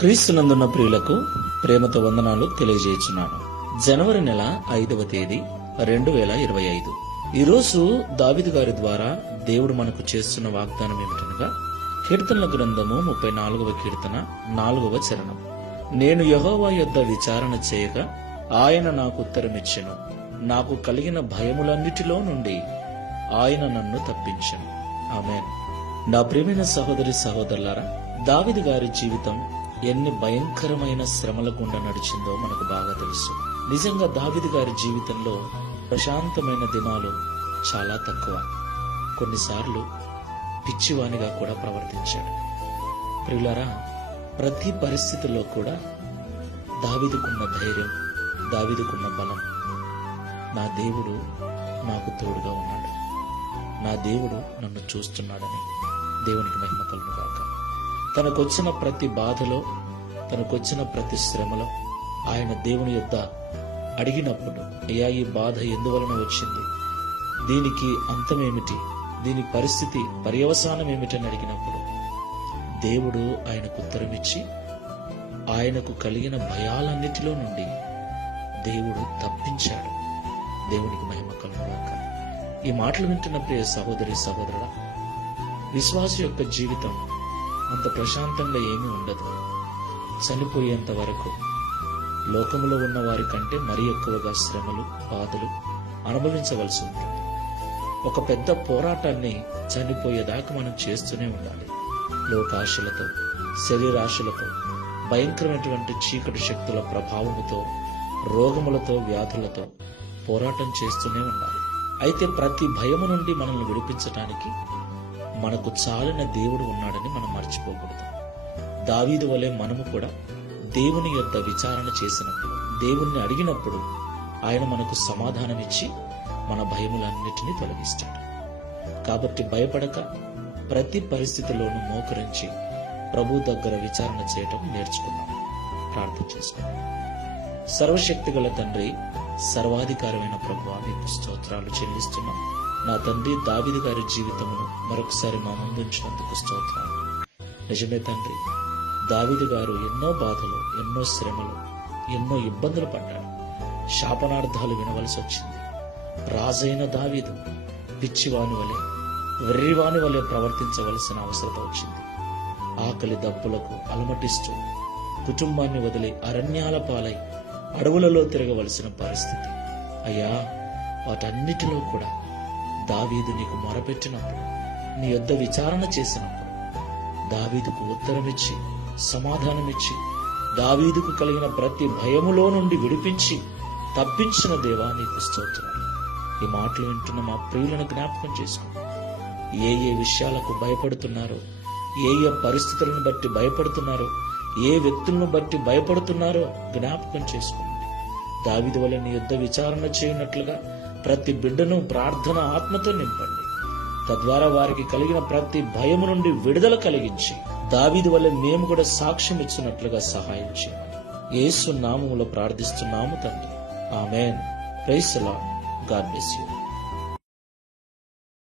క్రీస్తునందున్న ప్రియులకు ప్రేమతో వందనాలు తెలియజేస్తున్నాను. జనవరి నెల 5వ తేదీ 2025. ఈరోజు దావీదు గారి ద్వారా దేవుడు మనకు చేస్తున్న వాగ్దానం ఏమిటనగా, కీర్తనల గ్రంథము 34వ కీర్తన 4వ చరణం. నేను యెహోవా యొద్ద విచారణ చేయగా ఆయన నాకు ఉత్తరమిచ్చెను. నాకు కలిగిన భయములన్నిటిలో నుండి ఆయన నన్ను తప్పించెను. ఆమేన్. నా ప్రియమైన సహోదరి సహోదరులారా, దావీదు గారి జీవితం ఎన్ని భయంకరమైన శ్రమల గుండా నడిచిందో మనకు బాగా తెలుసు. నిజంగా దావీదు గారి జీవితంలో ప్రశాంతమైన దినాలు చాలా తక్కువ. కొన్నిసార్లు పిచ్చివానిగా కూడా ప్రవర్తించాడు. ప్రియులారా, ప్రతి పరిస్థితుల్లో కూడా దావీదుకున్న ధైర్యం, దావీదుకున్న బలం, నా దేవుడు నాకు తోడుగా ఉన్నాడు, నా దేవుడు నన్ను చూస్తున్నాడని దేవునికి మహిమ కలుగును గాక. తనకొచ్చిన ప్రతి బాధలో, తనకొచ్చిన ప్రతి శ్రమలో ఆయన దేవుని యొద్ద అడిగినప్పుడు, అయ్యా ఈ బాధ ఎందువలన వచ్చింది, దీనికి అంతమేమిటి, దీని పరిస్థితి పర్యవసానం ఏమిటని అడిగినప్పుడు దేవుడు ఆయనకు ఉత్తరమిచ్చి ఆయనకు కలిగిన భయాలన్నిటిలో నుండి దేవుడు తప్పించాడు. దేవునికి మహిమ కలుగును గాక. ఈ మాటలు వింటున్న ప్రియ సహోదరి సహోదరుడా, విశ్వాస యొక్క జీవితం అంత ప్రశాంతంగా ఏమీ ఉండదు. చనిపోయేంత వరకు లోకములో ఉన్న వారి కంటే మరీ ఎక్కువగా శ్రమలు, బాధలు అనుభవించవలసి ఉంటుంది. ఒక పెద్ద పోరాటాన్ని చనిపోయేదాకా మనం చేస్తూనే ఉండాలి. లోకాశలతో, శరీరాశలతో, భయంకరమైనటువంటి చీకటి శక్తుల ప్రభావముతో, రోగములతో, వ్యాధులతో పోరాటం చేస్తూనే ఉండాలి. అయితే ప్రతి భయము నుండి మనల్ని విడిపించడానికి మనకు చాలిన దేవుడు ఉన్నాడని మనం మర్చిపోకూడదు. దావీదు వలె మనము కూడా దేవుని యొద్ద విచారణ చేసినప్పుడు, దేవుణ్ణి అడిగినప్పుడు ఆయన మనకు సమాధానమిచ్చి మన భయములన్నిటినీ తొలగిస్తాడు. కాబట్టి భయపడక ప్రతి పరిస్థితిలోనూ మోకరించి ప్రభు దగ్గర విచారణ చేయటం నేర్చుకున్నాం. ప్రార్థన చేసుకున్నాం. సర్వశక్తి గల తండ్రి, సర్వాధికారమైన ప్రభువా, మీకు స్తోత్రాలు చెల్లిస్తున్నాం. నా తండ్రి, దావీదు గారి జీవితమును మరొకసారి మా ముందుంచినందుకు స్తోత్రాలు. నిజమే తండ్రి, దావీదు గారు ఎన్నో బాధలు, ఎన్నో శ్రమలు, ఎన్నో ఇబ్బందులు పడ్డాడు. శాపనార్థాలు వినవలసి వచ్చింది. రాజైన దావీదు పిచ్చివాని వలె, వెర్రివాని వలె ప్రవర్తించవలసిన అవసరత వచ్చింది. ఆకలి దప్పులకు అలమటిస్తూ కుటుంబాన్ని వదిలి అరణ్యాల పాలై అడవులలో తిరగవలసిన పరిస్థితి. అయ్యా, వాటన్నిటిలో కూడా దావీదు నీకు మొరపెట్టినప్పుడు, నీ యొద్ద విచారణ చేసినప్పుడు దావీదుకు ఉత్తరమిచ్చి, సమాధానమిచ్చి, దావీదుకు కలిగిన ప్రతి భయములో నుండి విడిపించి తప్పించిన దేవా, నీకు స్తోత్రాలు. ఈ మాటలు వింటున్న మా ప్రియులను జ్ఞాపకం చేసుకో. ఏ ఏ విషయాలకు భయపడుతున్నారో, ఏ ఏ పరిస్థితులను బట్టి భయపడుతున్నారో, ఏ వ్యక్తులను బట్టి భయపడుతున్నారో జ్ఞాపకం చేసుకోండి. దావీదు వలె నీ యుద్ధ విచారణ చేయనట్లుగా ప్రతి బిడ్డను ప్రార్థన ఆత్మతో నింపండి. తద్వారా వారికి కలిగిన ప్రతి భయము నుండి విడుదల కలిగించి దావీదు వలె మేము కూడా సాక్ష్యం ఇచ్చినట్లుగా సహాయం చేయమని యేసు నామములో ప్రార్థిస్తున్నాము తండ్రి. ఆమేన్. Praise the Lord. God bless you.